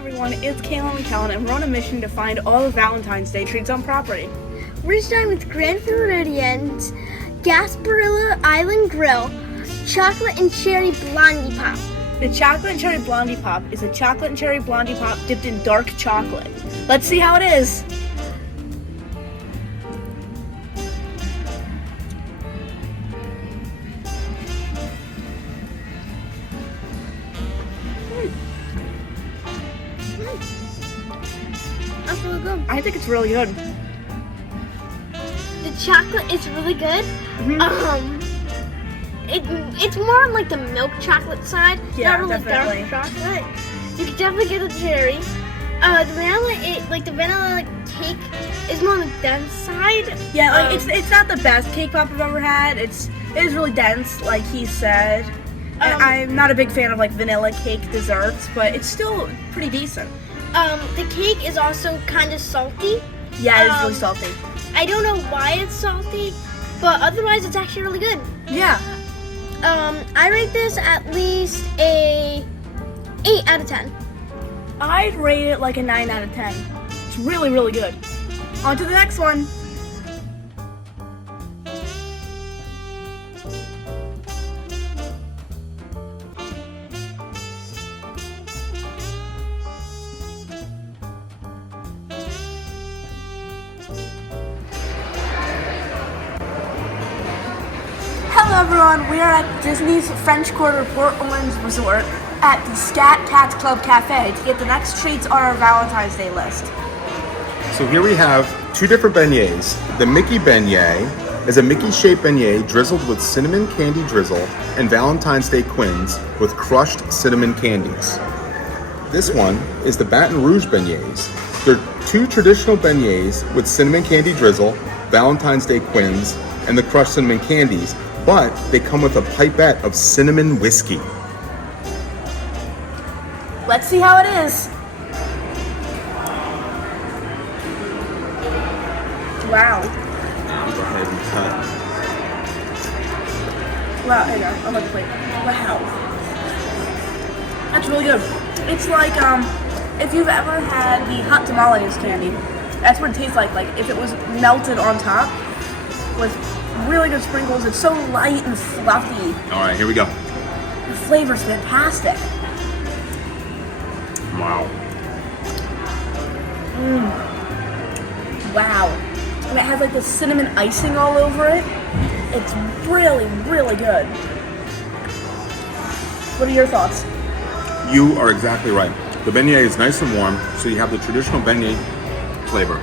everyone, it's Kayla and Kellen, and we're on a mission to find all the Valentine's Day treats on property. We're starting with Grand Floridian's Gasparilla Island Grill Chocolate and Cherry Blondie Pop. The chocolate and cherry blondie pop is a chocolate and cherry blondie pop dipped in dark chocolate. Let's see how it is. That's really good. I think it's really good. The chocolate is really good. Mhm. It's more on like the milk chocolate side. Yeah, not really definitely. dark chocolate. You can definitely get the cherry. The vanilla cake is more on the dense side. Yeah, like it's not the best cake pop I've ever had. It is really dense, like he said. And I'm not a big fan of like vanilla cake desserts, but it's still pretty decent. The cake is also kind of salty. Yeah, it's really salty. I don't know why it's salty, but otherwise it's actually really good. Yeah. I rate this at least a 8 out of 10. I'd rate it like a 9 out of 10. It's really, really good. On to the next one. Hello everyone, we are at Disney's French Quarter Port Orange Resort at the Scat Cats Club Cafe to get the next treats on our Valentine's Day list. So here we have two different beignets. The Mickey beignet is a Mickey-shaped beignet drizzled with cinnamon candy drizzle and Valentine's Day quins with crushed cinnamon candies. This one is the Baton Rouge beignets. They're two traditional beignets with cinnamon candy drizzle, Valentine's Day quins, and the crushed cinnamon candies, but they come with a pipette of cinnamon whiskey. Let's see how it is. Wow. Go ahead and cut. Wow, hang on, I'm on the plate. Wow. That's really good. It's like, if you've ever had the hot tamales candy, that's what it tastes like if it was melted on top with really good sprinkles. It's so light and fluffy. All right, here we go. The flavor's fantastic. Wow. Wow. And it has like the cinnamon icing all over it. It's really, really good. What are your thoughts? You are exactly right. The beignet is nice and warm, so you have the traditional beignet flavor.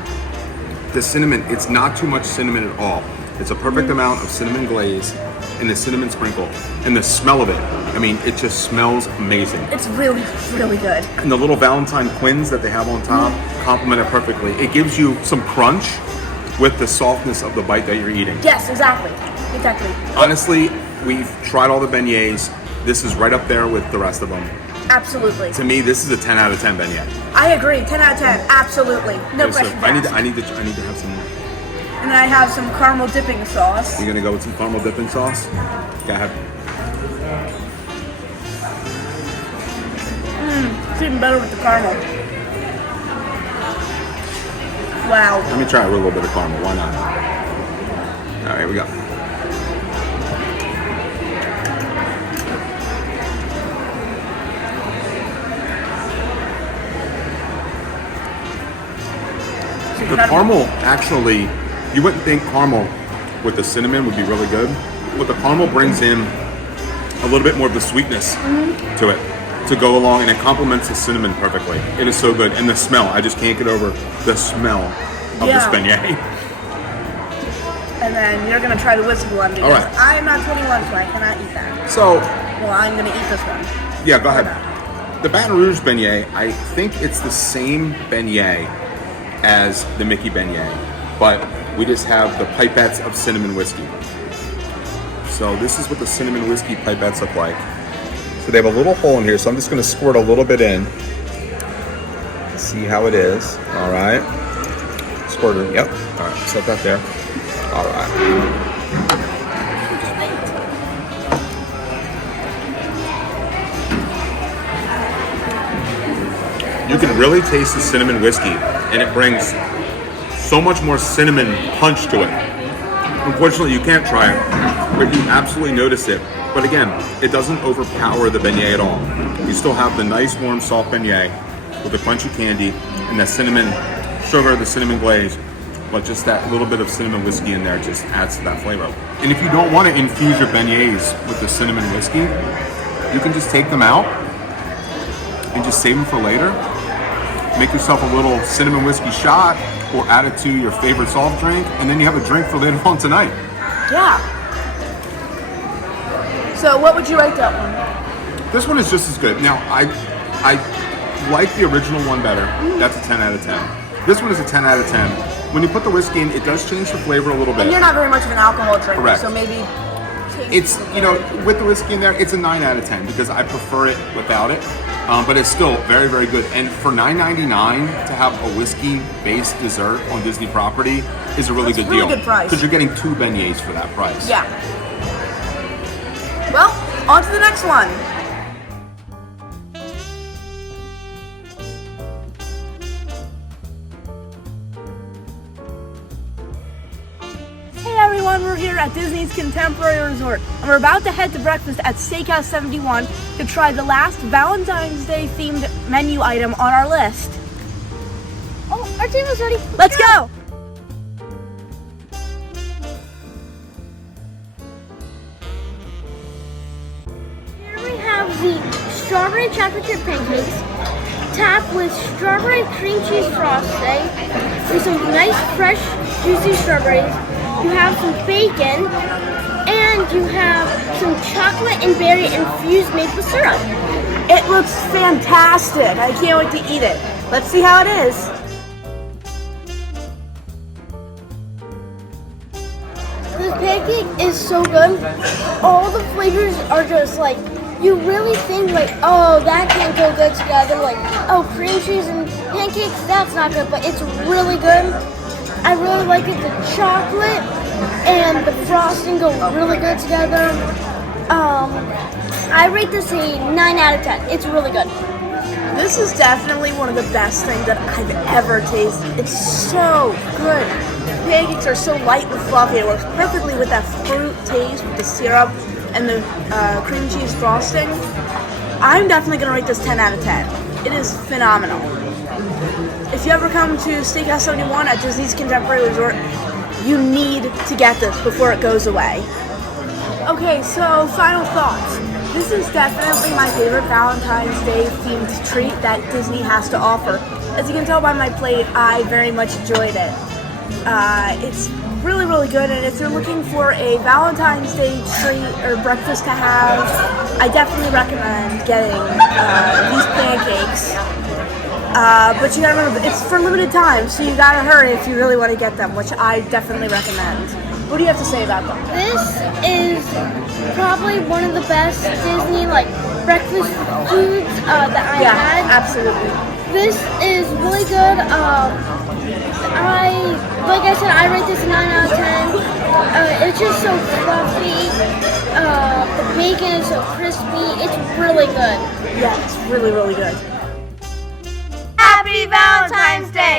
The cinnamon, it's not too much cinnamon at all. It's a perfect amount of cinnamon glaze and the cinnamon sprinkle. And the smell of it, I mean, it just smells amazing. It's really, really good. And the little Valentine quins that they have on top complement it perfectly. It gives you some crunch with the softness of the bite that you're eating. Yes, exactly. Exactly. Honestly, we've tried all the beignets. This is right up there with the rest of them. Absolutely. To me, this is a 10 out of 10 beignet. I agree. 10 out of 10. Absolutely. No Okay, so question I need asked. to have some more. And then I have some caramel dipping sauce. You're gonna go with some caramel dipping sauce? Go ahead. It's even better with the caramel. Wow. Let me try it with a little bit of caramel. Why not? All right, here we go. The caramel, actually, you wouldn't think caramel with the cinnamon would be really good, but the caramel brings in a little bit more of the sweetness to it to go along, and it complements the cinnamon perfectly. It is so good. And the smell, I just can't get over the smell of this beignet. And then you're gonna try the whiskey one because All right. I'm not 21, so I cannot eat that. So, Well, I'm gonna eat this one. yeah, go ahead. The Baton Rouge beignet, I think it's the same beignet as the Mickey beignet, but we just have the pipettes of cinnamon whiskey. So this is what the cinnamon whiskey pipettes look like. So they have a little hole in here, so I'm just going to squirt a little bit in. See how it is. All right. Squirt it. Yep. All right. Set that there. All right. You can really taste the cinnamon whiskey, and it brings so much more cinnamon punch to it. Unfortunately, you can't try it, but you absolutely notice it. But again, it doesn't overpower the beignet at all. You still have the nice, warm, soft beignet with the crunchy candy and that cinnamon sugar, the cinnamon glaze, but just that little bit of cinnamon whiskey in there just adds to that flavor. And if you don't want to infuse your beignets with the cinnamon whiskey, you can just take them out and just save them for later. Make yourself a little cinnamon whiskey shot or add it to your favorite soft drink, and then you have a drink for later on tonight. Yeah. So what would you rate that one? This one is just as good. Now, I like the original one better. That's a 10 out of 10. This one is a 10 out of 10. When you put the whiskey in, it does change the flavor a little bit. And you're not very much of an alcohol drinker, Correct. so maybe... It's, you know, with the whiskey in there, it's a 9 out of 10 because I prefer it without it. But it's still very, very good. And for $9.99 to have a whiskey-based dessert on Disney property is a really good deal. Good price. Because you're getting 2 beignets for that price. Yeah. Well, on to the next one. Hey everyone, we're here at Disney's Contemporary Resort, and we're about to head to breakfast at Steakhouse 71 to try the last Valentine's Day themed menu item on our list. Oh, our table's ready. Let's go! Here we have the strawberry chocolate chip pancakes, topped with strawberry cream cheese frosting, with some nice fresh juicy strawberries. You have some bacon, and you have some chocolate and berry infused maple syrup. It looks fantastic. I can't wait to eat it. Let's see how it is. This pancake is so good. All the flavors are just like, you really think like, oh, that can't go good together. Like, oh, cream cheese and pancakes, that's not good, but it's really good. I really like it. The chocolate and the frosting go really good together. I rate this a 9 out of 10. It's really good. This is definitely one of the best things that I've ever tasted. It's so good. The pancakes are so light and fluffy. It works perfectly with that fruit taste, with the syrup and the cream cheese frosting. I'm definitely going to rate this 10 out of 10. It is phenomenal. If you ever come to Steakhouse 71 at Disney's Contemporary Resort, you need to get this before it goes away. Okay, so final thoughts. This is definitely my favorite Valentine's Day themed treat that Disney has to offer. As you can tell by my plate, I very much enjoyed it. It's really, really good, and if you're looking for a Valentine's Day treat or breakfast to have, I definitely recommend getting these pancakes. But you gotta remember, it's for limited time, so you gotta hurry if you really want to get them, which I definitely recommend. What do you have to say about them? This is probably one of the best Disney like breakfast foods that I had. Absolutely. This is really good. Like I said, I rate this a 9 out of 10. It's just so fluffy. The bacon is so crispy. It's really good. Yeah, it's really, really good. Happy Valentine's Day!